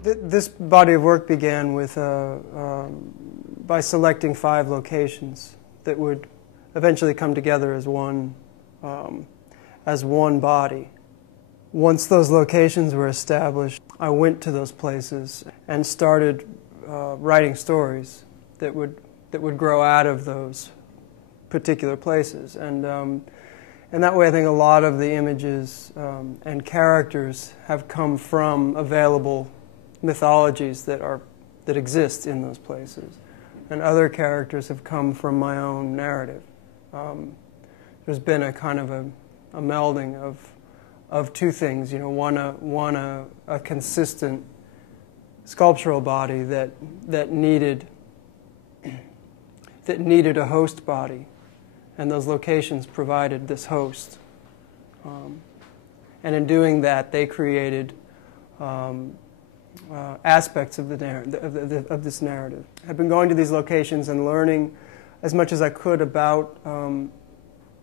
This body of work began with by selecting 5 locations that would eventually come together as one body. Once those locations were established, I went to those places and started writing stories that would grow out of those particular places. And that way I think a lot of the images and characters have come from available mythologies that exist in those places. And other characters have come from my own narrative. There's been a kind of a melding of 2 things. One a consistent sculptural body that needed a host body, and those locations provided this host. And in doing that, they created aspects of this narrative. I've been going to these locations and learning as much as I could about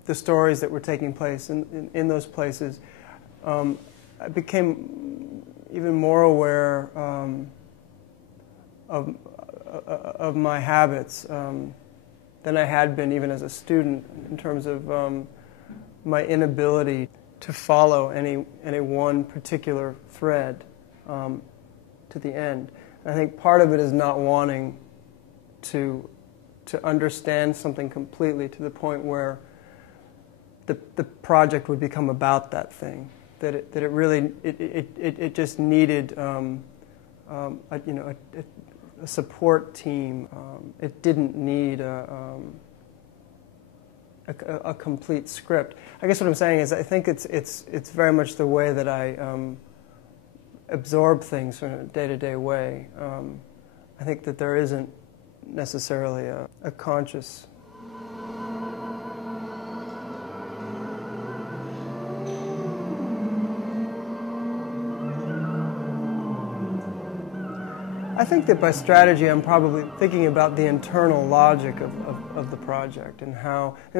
the stories that were taking place in those places. I became even more aware of my habits than I had been even as a student, in terms of my inability to follow any one particular thread to the end. And I think part of it is not wanting to understand something completely to the point where the project would become about that thing. That it really just needed a support team. It didn't need a complete script. I guess what I'm saying is I think it's very much the way that I absorb things in a day-to-day way. I think that there isn't necessarily a conscious. I think that by strategy I'm probably thinking about the internal logic of the project, and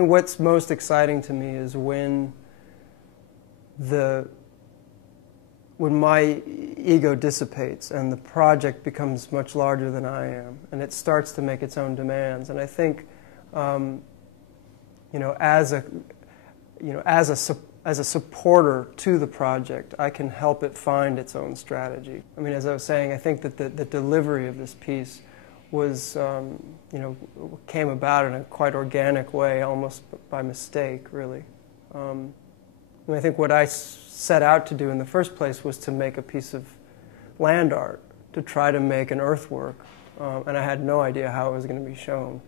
what's most exciting to me is when my ego dissipates and the project becomes much larger than I am, and it starts to make its own demands. And I think, as a supporter to the project, I can help it find its own strategy. I mean, as I was saying, I think that the delivery of this piece was, came about in a quite organic way, almost by mistake, really. I think what I set out to do in the first place was to make a piece of land art, to try to make an earthwork, and I had no idea how it was going to be shown.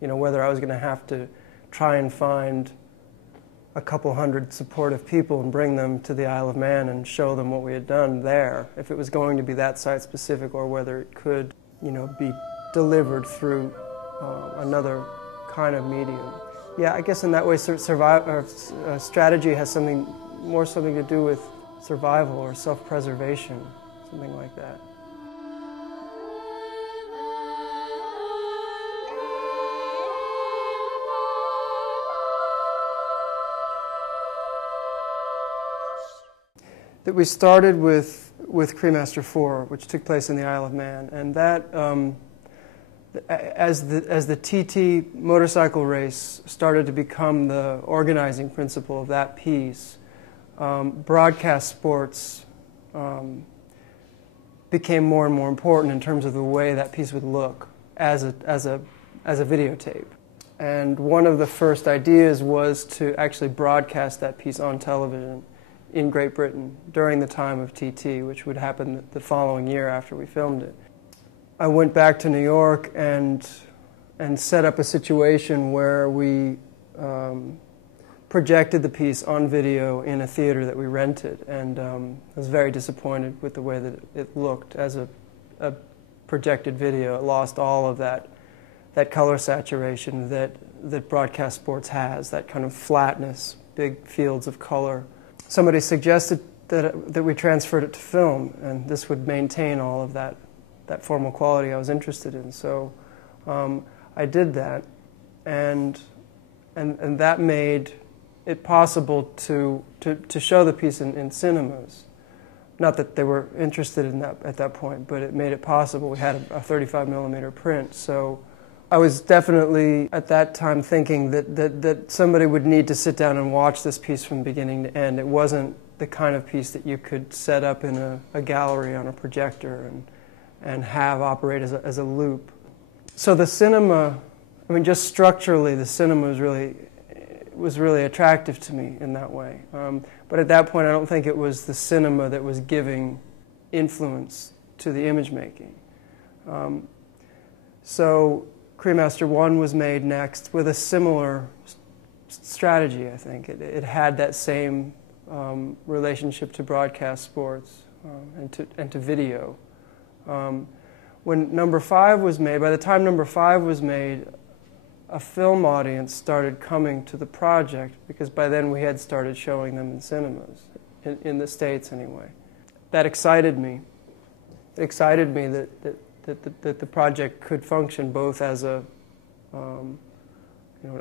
Whether I was going to have to try and find a couple hundred supportive people and bring them to the Isle of Man and show them what we had done there, if it was going to be that site-specific, or whether it could, be delivered through another kind of medium. Yeah, I guess in that way, strategy has something to do with survival or self-preservation, something like that. That we started with Cremaster 4, which took place in the Isle of Man, and that as the TT motorcycle race started to become the organizing principle of that piece, broadcast sports became more and more important in terms of the way that piece would look as a videotape. And one of the first ideas was to actually broadcast that piece on television in Great Britain during the time of TT, which would happen the following year after we filmed it. I went back to New York and set up a situation where we projected the piece on video in a theater that we rented, and I was very disappointed with the way that it looked as a projected video. It lost all of that color saturation that broadcast sports has, that kind of flatness, big fields of color. Somebody suggested that we transferred it to film, and this would maintain all of that formal quality I was interested in. So I did that, and that made it possible to show the piece in cinemas. Not that they were interested in that at that point, but it made it possible. We had a 35 millimeter print, so I was definitely at that time thinking that somebody would need to sit down and watch this piece from beginning to end. It wasn't the kind of piece that you could set up in a gallery on a projector and have operate as a loop. So the cinema, I mean, just structurally, the cinema was really attractive to me in that way. But at that point, I don't think it was the cinema that was giving influence to the image making. So Cremaster 1 was made next with a similar strategy, I think. It had that same relationship to broadcast sports and to video. When number 5 was made, by the time number 5 was made, a film audience started coming to the project, because by then we had started showing them in cinemas, in the States anyway. That excited me. It excited me that the project could function both as an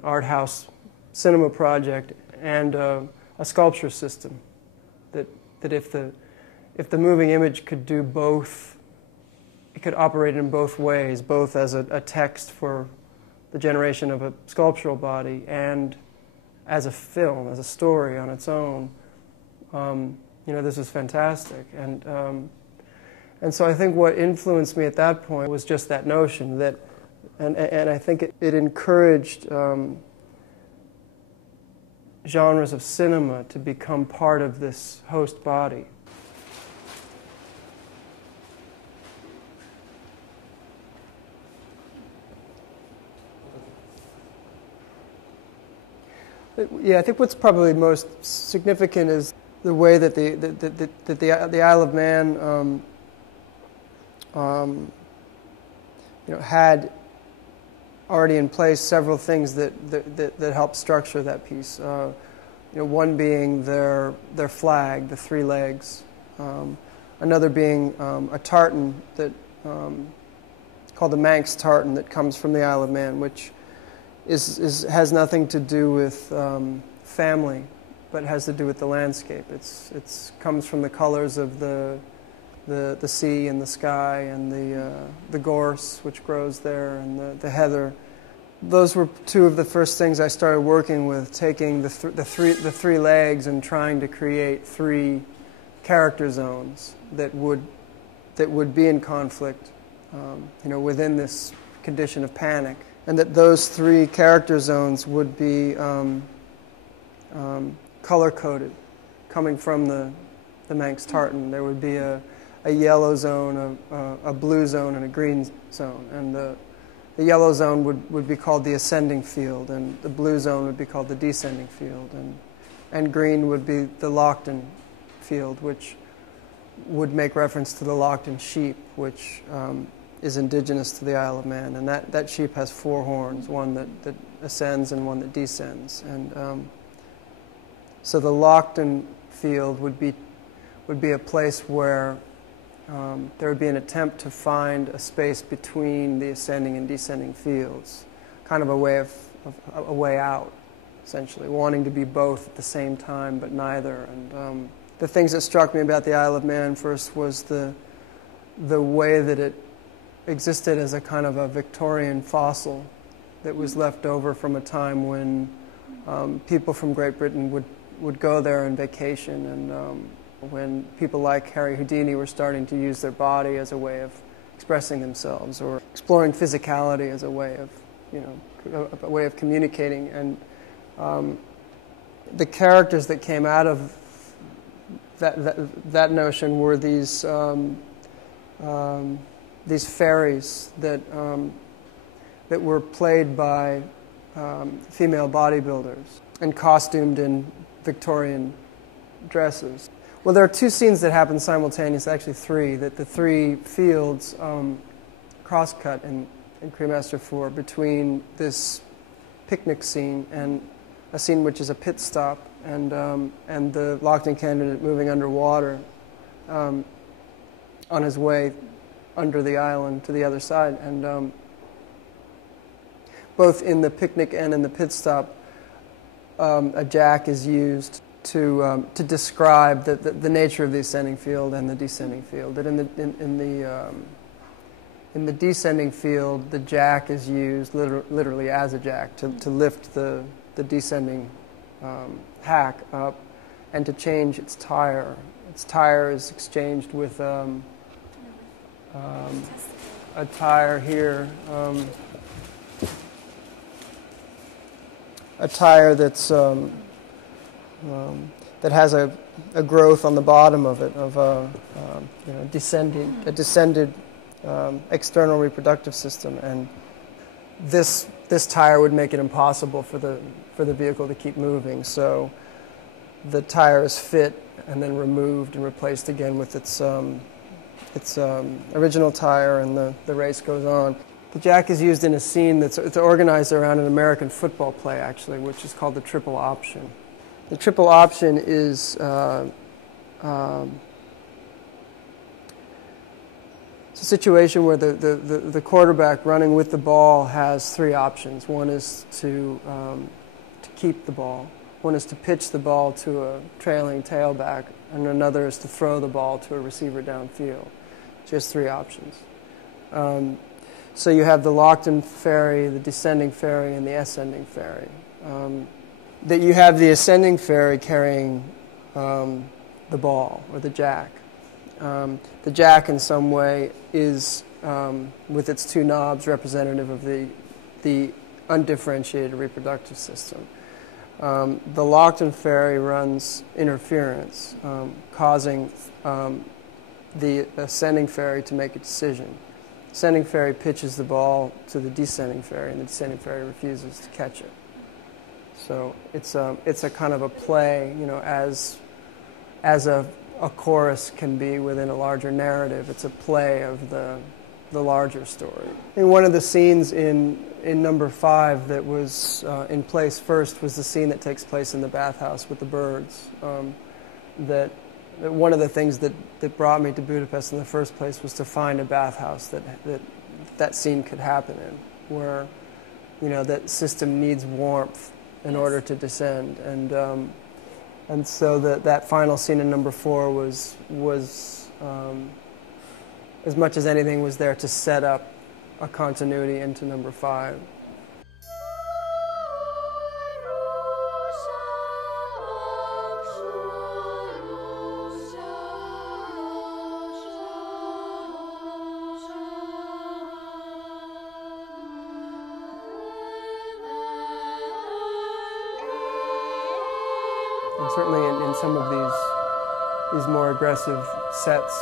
art house cinema project and a sculpture system. That if the moving image could do both, it could operate in both ways, both as a text for the generation of a sculptural body and as a film, as a story on its own. This was fantastic. And so I think what influenced me at that point was just that notion that, and I think it encouraged genres of cinema to become part of this host body. Yeah, I think what's probably most significant is the way that the Isle of Man had already in place several things that helped structure that piece. One being their flag, the 3 legs. Another being a tartan that called the Manx tartan that comes from the Isle of Man, which has nothing to do with family, but has to do with the landscape. It's comes from the colors of the sea and the sky and the gorse which grows there and the heather. Those were 2 of the first things I started working with, taking the 3 legs and trying to create 3 character zones that would be in conflict, within this condition of panic. And that those 3 character zones would be color-coded, coming from the Manx tartan. There would be a yellow zone, a blue zone, and a green zone. And the yellow zone would be called the ascending field, and the blue zone would be called the descending field, and green would be the locked-in field, which would make reference to the locked-in sheep, which is indigenous to the Isle of Man, and that sheep has 4 horns, one that ascends and one that descends, and so the locked-in field would be a place where there would be an attempt to find a space between the ascending and descending fields, kind of a way out, essentially, wanting to be both at the same time but neither. And the things that struck me about the Isle of Man first was the way that it existed as a kind of a Victorian fossil that was left over from a time when people from Great Britain would go there on vacation, and when people like Harry Houdini were starting to use their body as a way of expressing themselves, or exploring physicality as a way of communicating. And the characters that came out of that notion were these fairies that were played by female bodybuilders and costumed in Victorian dresses. Well, there are 2 scenes that happen simultaneously, actually 3, that the 3 fields cross-cut in Cremaster 4 between this picnic scene and a scene which is a pit stop, and the locked-in candidate moving underwater on his way under the island to the other side. And both in the picnic and in the pit stop, a jack is used to describe the nature of the ascending field and the descending field. That in the descending field, the jack is used literally as a jack to lift the descending hack up and to change its tire. Its tire is exchanged with a tire here, a tire that's that has a growth on the bottom of it of a descended external reproductive system, and this tire would make it impossible for the vehicle to keep moving. So the tire is fit and then removed and replaced again with its original tire, and the race goes on. The jack is used in a scene that's organized around an American football play, actually, which is called the triple option. The triple option is it's a situation where the quarterback running with the ball has three options. One is to keep the ball. One is to pitch the ball to a trailing tailback, and another is to throw the ball to a receiver downfield. Just three options. So you have the locked-in ferry, the descending ferry, and the ascending ferry. That you have the ascending ferry carrying the ball, or the jack. The jack, in some way, is, with its two knobs, representative of the undifferentiated reproductive system. The locked-in ferry runs interference, causing the ascending ferry to make a decision. The ascending ferry pitches the ball to the descending ferry, and the descending ferry refuses to catch it. So it's a kind of a play, as a chorus can be within a larger narrative. It's a play of the larger story. And one of the scenes in number 5 that was in place first was the scene that takes place in the bathhouse with the birds. That one of the things that brought me to Budapest in the first place was to find a bathhouse that scene could happen in, where that system needs warmth in order to descend, and so that final scene in number 4 was as much as anything was there to set up a continuity into number 5. And certainly in some of these more aggressive sets,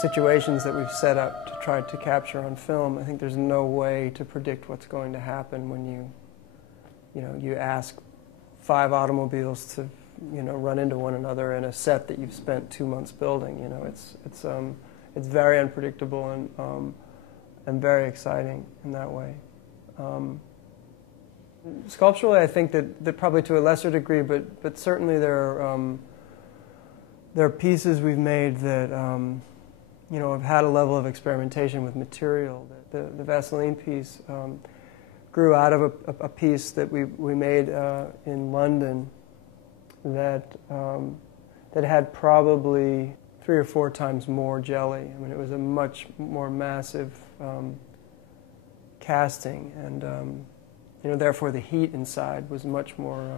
situations that we've set up to try to capture on film, I think there's no way to predict what's going to happen when you ask 5 automobiles to run into one another in a set that you've spent 2 months building. It's very unpredictable and very exciting in that way. Sculpturally, I think that probably to a lesser degree, but certainly there are pieces we've made that have had a level of experimentation with material. The Vaseline piece grew out of a piece that we made in London that had probably 3 or 4 times more jelly. I mean, it was a much more massive casting, and therefore the heat inside was much more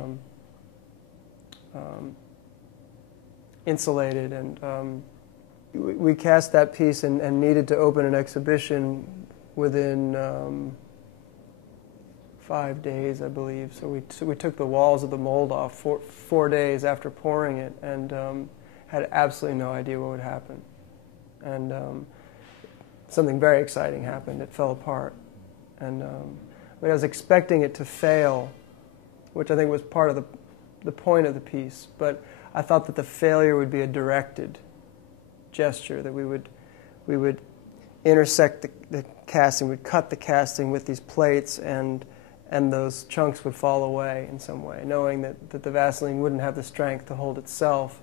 insulated, and we cast that piece and needed to open an exhibition within 5 days, I believe. So we took the walls of the mold off 4 days after pouring it, and had absolutely no idea what would happen. And something very exciting happened. It fell apart, and I was expecting it to fail, which I think was part of the point of the piece, but I thought that the failure would be a directed gesture, that we would intersect the casting, we'd cut the casting with these plates, and those chunks would fall away in some way, knowing that the Vaseline wouldn't have the strength to hold itself,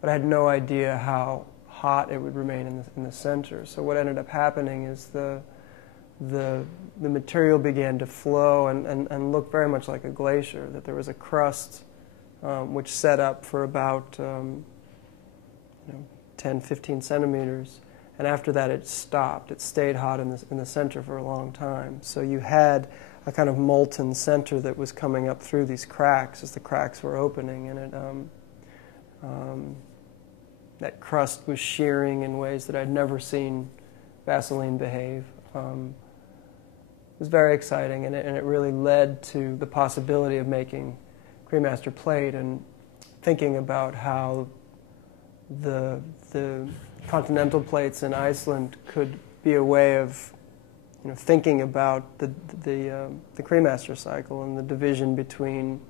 but I had no idea how hot it would remain in the center. So what ended up happening is the the material began to flow and look very much like a glacier, that there was a crust which set up for about 10, 15 centimeters, and after that it stopped. It stayed hot in the center for a long time. So you had a kind of molten center that was coming up through these cracks as the cracks were opening, and that crust was shearing in ways that I'd never seen Vaseline behave. It was very exciting, and it really led to the possibility of making Cremaster plate and thinking about how the continental plates in Iceland could be a way of thinking about the Cremaster cycle and the division between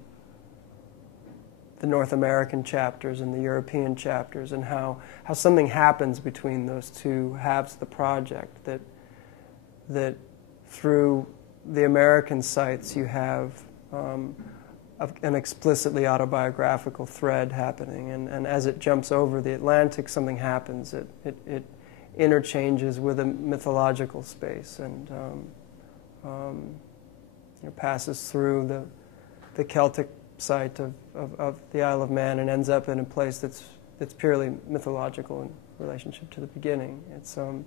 the North American chapters and the European chapters, and how something happens between those two halves of the project, that through the American sites you have an explicitly autobiographical thread happening, and as it jumps over the Atlantic, something happens. It interchanges with a mythological space and passes through the Celtic site of the Isle of Man and ends up in a place that's purely mythological in relationship to the beginning. So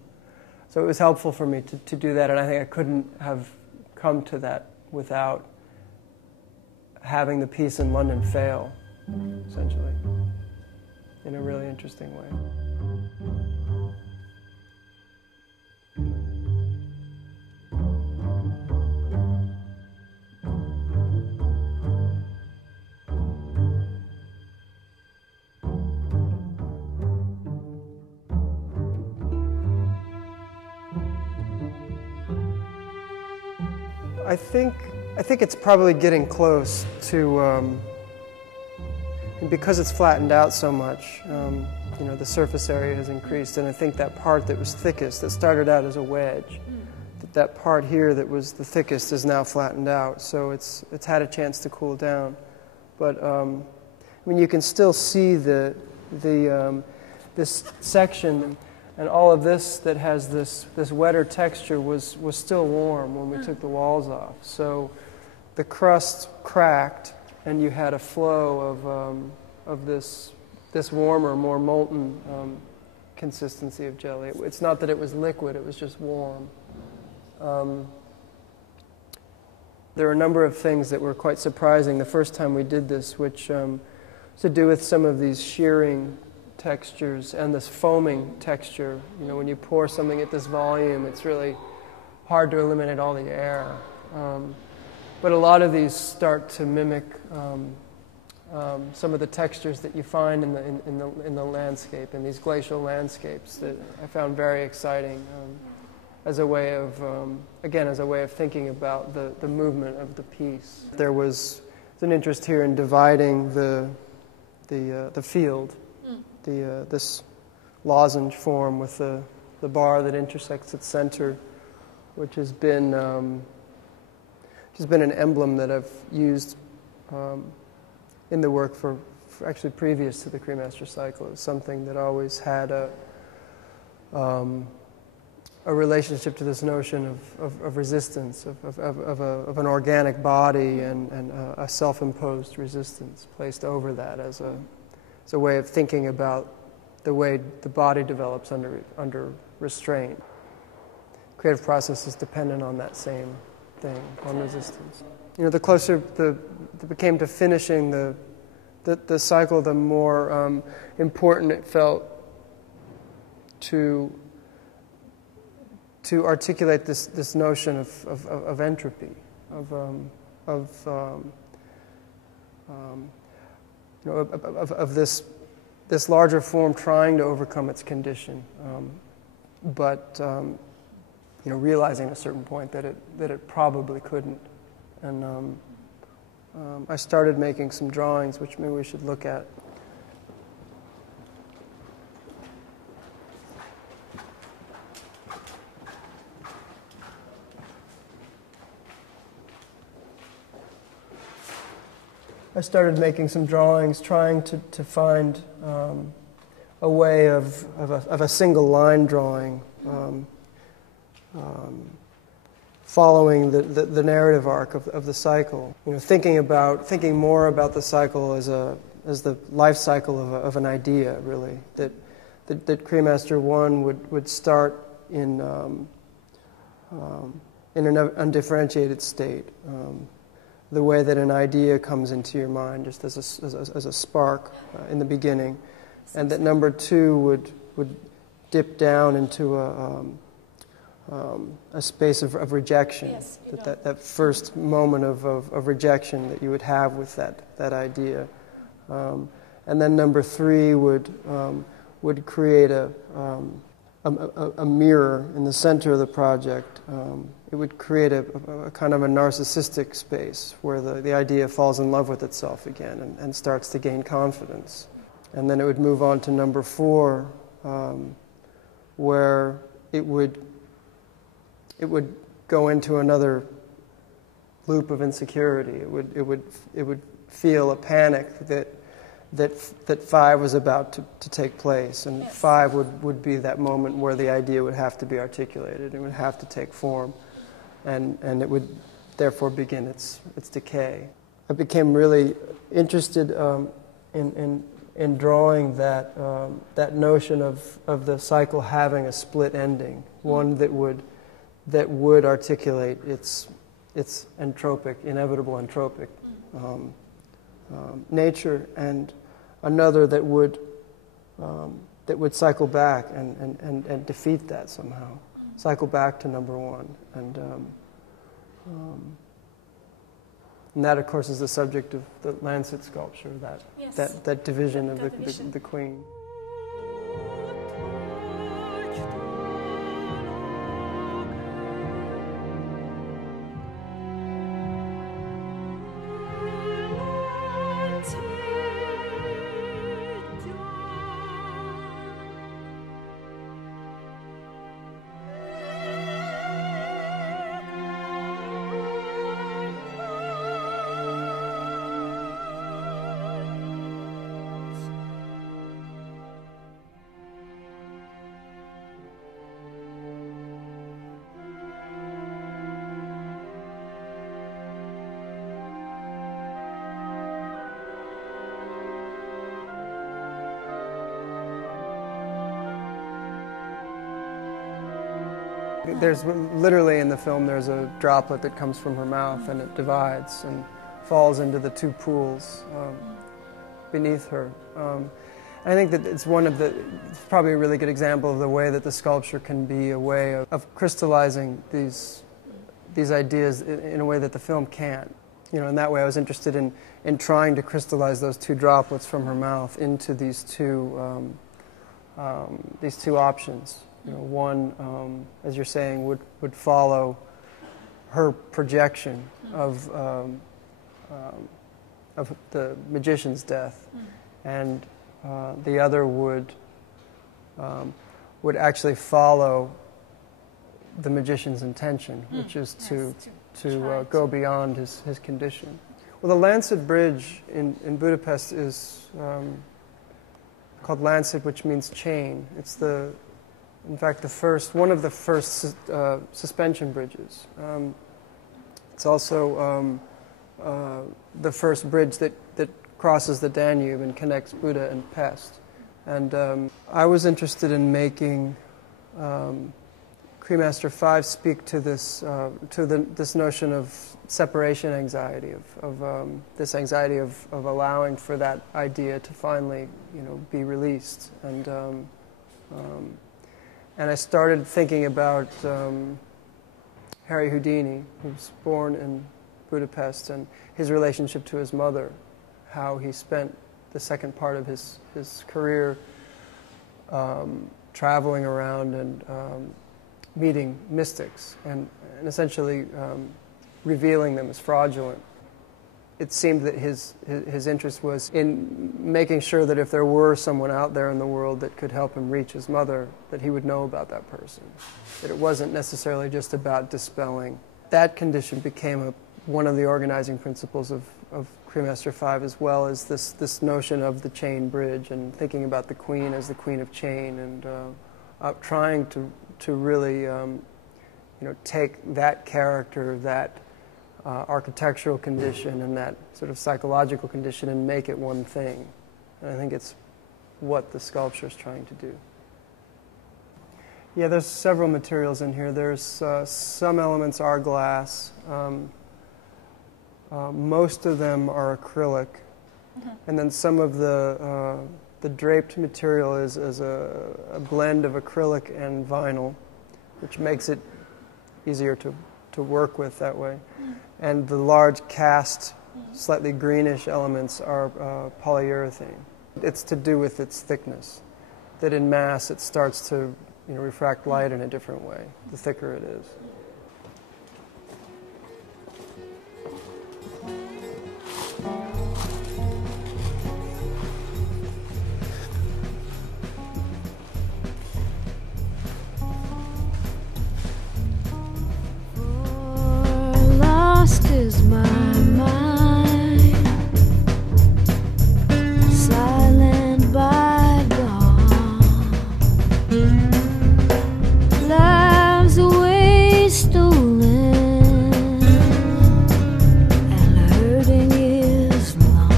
it was helpful for me to do that, and I think I couldn't have come to that without having the piece in London fail, essentially, in a really interesting way. I think it's probably getting close to, and because it's flattened out so much, the surface area has increased, and I think that part that was thickest, that started out as a wedge, that part here that was the thickest is now flattened out, so it's had a chance to cool down. But you can still see this section. And all of this that has this wetter texture was still warm when we took the walls off. So the crust cracked, and you had a flow of this warmer, more molten consistency of jelly. It's not that it was liquid; it was just warm. There are a number of things that were quite surprising the first time we did this, which has to do with some of these shearing textures and this foaming texture. When you pour something at this volume, it's really hard to eliminate all the air. But a lot of these start to mimic some of the textures that you find in the landscape, in these glacial landscapes, that I found very exciting as a way of, as a way of thinking about the movement of the piece. There was an interest here in dividing the field. This lozenge form with the bar that intersects its center, which has been an emblem that I've used in the work for actually previous to the Cremaster Cycle. It was something that always had a relationship to this notion of resistance, of an organic body and a self-imposed resistance placed over that as a way of thinking about the way the body develops under restraint. Creative process is dependent on that same thing, on resistance. The closer it became to finishing the cycle, the more important it felt to articulate this notion of entropy, of this larger form trying to overcome its condition, but realizing at a certain point that it probably couldn't. And I started making some drawings, which maybe we should look at. I started making some drawings, trying to find a way of a single line drawing following the narrative arc of the cycle. You know, thinking more about the cycle as the life cycle of an idea, really. That Cremaster 1 would start in an undifferentiated state, the way that an idea comes into your mind, just as a spark in the beginning, and that number 2 would dip down into a space of rejection. Yes, that first moment of rejection that you would have with that idea, and then number 3 would create a mirror in the center of the project. It would create a kind of a narcissistic space where the idea falls in love with itself again and starts to gain confidence. And then it would move on to number 4, where it would go into another loop of insecurity. It would feel a panic that 5 was about to take place, and yes. 5 would be that moment where the idea would have to be articulated, it would have to take form, and it would therefore begin its decay. I became really interested in drawing that notion of the cycle having a split ending, one that would articulate its inevitable entropic nature, and another that would cycle back and defeat that somehow, cycle back to number 1, and that, of course, is the subject of the Lancet sculpture, that division of the queen. There's literally in the film, there's a droplet that comes from her mouth and it divides and falls into the 2 pools beneath her. I think that it's probably a really good example of the way that the sculpture can be a way of crystallizing these ideas in a way that the film can't. You know, in that way I was interested in trying to crystallize those 2 droplets from her mouth into these two options. You know, one, as you're saying, would follow her projection of the magician's death, and the other would actually follow the magician's intention, which is to go beyond his condition. Well, the Lancet Bridge in Budapest is called Lancet, which means chain. It's in fact, one of the first suspension bridges. It's also the first bridge that crosses the Danube and connects Buda and Pest. And I was interested in making Cremaster 5 speak to this this notion of separation anxiety, of this anxiety of allowing for that idea to finally, be released. And I started thinking about Harry Houdini, who was born in Budapest, and his relationship to his mother, how he spent the second part of his career traveling around and meeting mystics and essentially revealing them as fraudulent. It seemed that his interest was in making sure that if there were someone out there in the world that could help him reach his mother, that he would know about that person. That it wasn't necessarily just about dispelling. That condition became one of the organizing principles of Cremaster 5, as well as this notion of the chain bridge and thinking about the queen as the queen of chain, and trying to really take that character, that architectural condition, and that sort of psychological condition and make it one thing. And I think it's what the sculpture is trying to do. Yeah, there's several materials in here. There's some elements are glass. Most of them are acrylic. Mm-hmm. And then some of the draped material is a blend of acrylic and vinyl, which makes it easier to work with that way. Mm-hmm. And the large cast, slightly greenish elements are polyurethane. It's to do with its thickness, that in mass it starts to refract light in a different way, the thicker it is. Lost is my mind, silent by dawn, lives away stolen, and the hurting is long.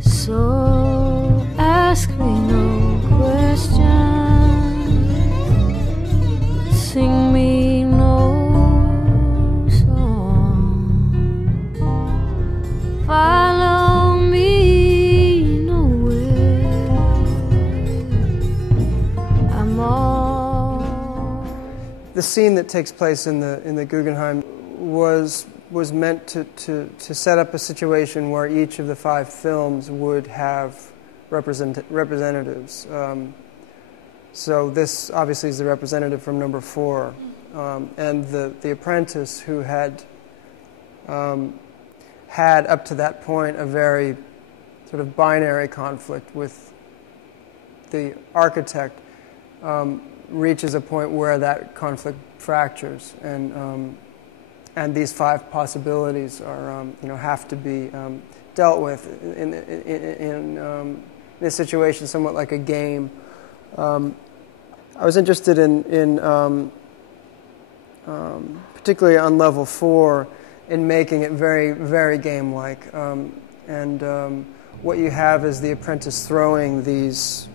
So ask me no question. Sing me no song, follow me nowhere, I'm all. The scene that takes place in the Guggenheim was meant to set up a situation where each of the 5 films would have representatives. So this obviously is the representative from number 4, and the apprentice who had up to that point a very sort of binary conflict with the architect reaches a point where that conflict fractures, and these 5 possibilities are have to be dealt with in a situation somewhat like a game. I was interested in particularly on level 4, in making it very, very game-like. What you have is the apprentice throwing these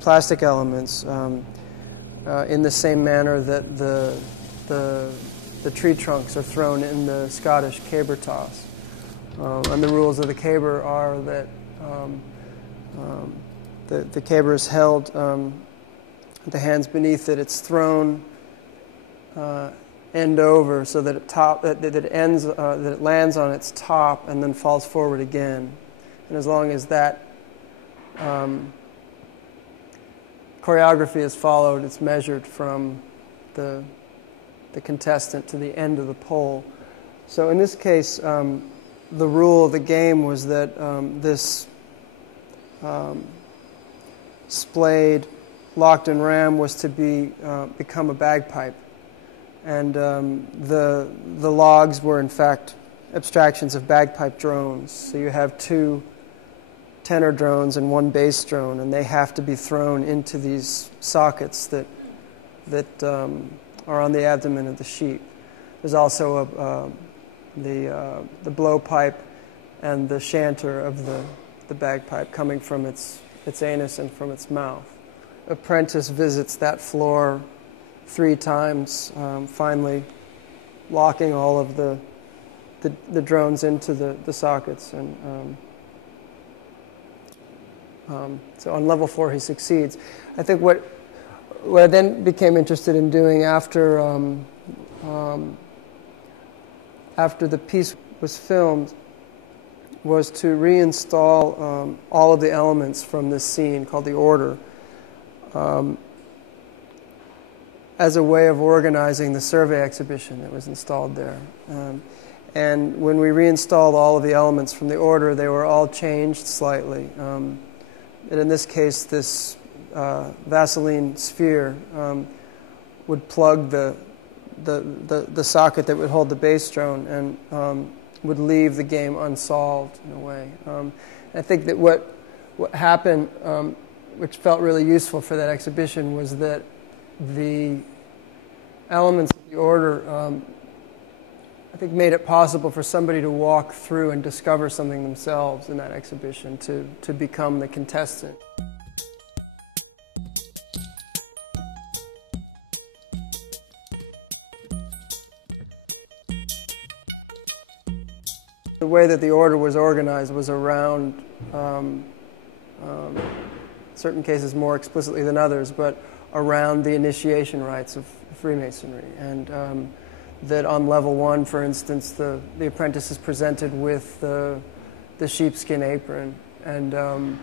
plastic elements in the same manner that the tree trunks are thrown in the Scottish caber toss. And the rules of the caber are that the caber is held. The hands beneath it. It's thrown end over so that it lands on its top and then falls forward again. And as long as that choreography is followed, it's measured from the contestant to the end of the pole. So in this case, the rule of the game was that this splayed locked-in ram was to become a bagpipe, and the logs were in fact abstractions of bagpipe drones. So you have 2 tenor drones and 1 bass drone, and they have to be thrown into these sockets that are on the abdomen of the sheep. There's also the blowpipe and the chanter of the bagpipe coming from its anus and from its mouth. Apprentice visits that floor 3 times, finally locking all of the drones into the sockets. And so on level 4 he succeeds. I think what I then became interested in doing after the piece was filmed was to reinstall all of the elements from this scene called the Order, as a way of organizing the survey exhibition that was installed there. And when we reinstalled all of the elements from the Order, they were all changed slightly. And in this case, this Vaseline sphere would plug the socket that would hold the bass drone and would leave the game unsolved in a way. I think that what happened which felt really useful for that exhibition was that the elements of the order I think made it possible for somebody to walk through and discover something themselves in that exhibition, to become the contestant. The way that the order was organized was around, certain cases more explicitly than others, but around the initiation rites of Freemasonry. And that on level 1, for instance, the apprentice is presented with the sheepskin apron, and on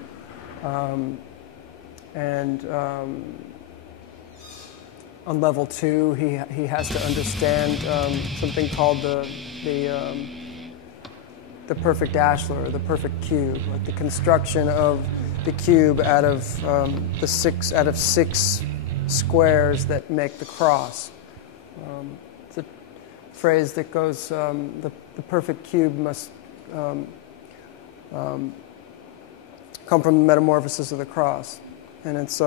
level 2, he has to understand something called the perfect ashlar, or the perfect cube, like the construction of the cube out of six squares that make the cross. It's a phrase that goes, the perfect cube must come from the metamorphosis of the cross, and it's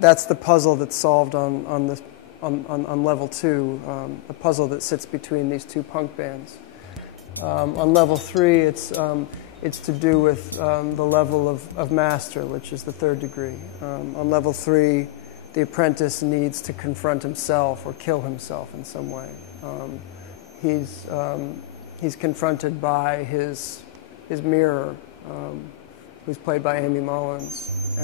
that's the puzzle that's solved on level 2, a puzzle that sits between these two punk bands. On level 3, it's to do with the level of master, which is the 3rd degree. On level 3, the apprentice needs to confront himself or kill himself in some way. He's confronted by his mirror, who's played by Amy Mullins,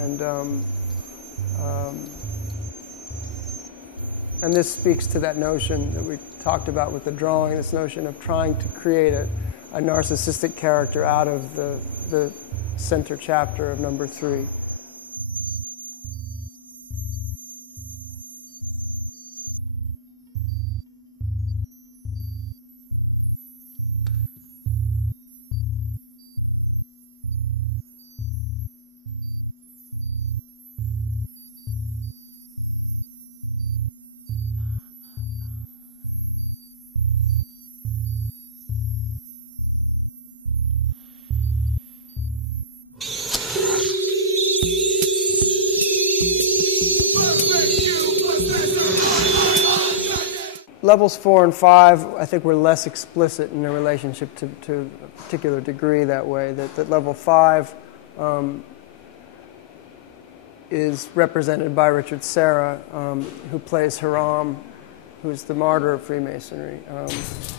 and this speaks to that notion that we talked about with the drawing, this notion of trying to create a narcissistic character out of the center chapter of number 3. Levels 4 and 5, I think, were less explicit in their relationship to a particular degree that way. That level 5 is represented by Richard Serra, who plays Hiram, who's the martyr of Freemasonry,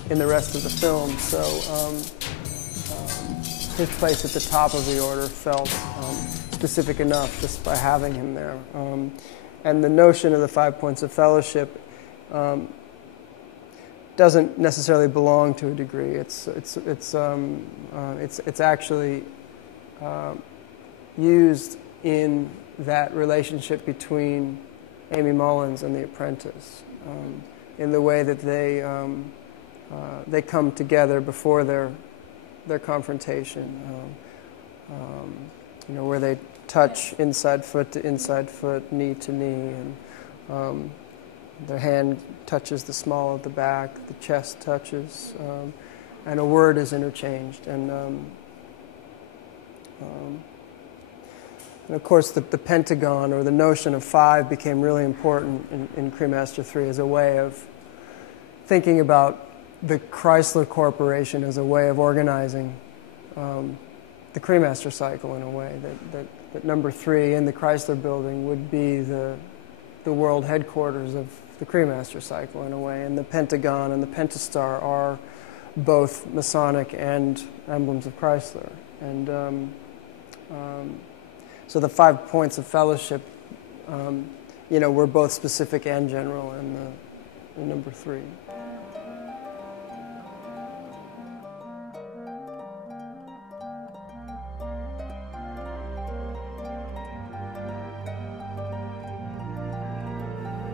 in the rest of the film. So his place at the top of the order felt specific enough just by having him there. And the notion of the 5 points of fellowship doesn't necessarily belong to a degree. It's actually used in that relationship between Amy Mullins and the apprentice, in the way that they come together before their confrontation. Where they touch inside foot to inside foot, knee to knee, and their hand touches the small of the back, the chest touches, and a word is interchanged. And of course, the pentagon, or the notion of 5, became really important in Cremaster 3 as a way of thinking about the Chrysler Corporation as a way of organizing the Cremaster Cycle in a way, that number 3 in the Chrysler building would be the world headquarters of the Cremaster Cycle in a way, and the Pentagon and the Pentastar are both Masonic and emblems of Chrysler. And so the 5 points of fellowship, were both specific and general in number 3.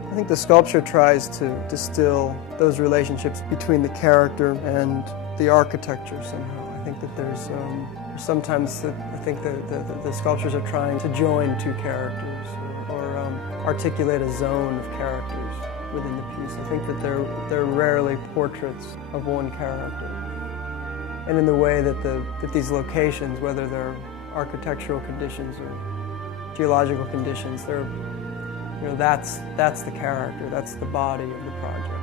I think the sculpture tries to distill those relationships between the character and the architecture somehow. I think that there's sometimes I think the sculptures are trying to join two characters or articulate a zone of characters within the piece. I think that they're rarely portraits of one character. And in the way that these locations, whether they're architectural conditions or geological conditions. They're, that's the character, that's the body of the project.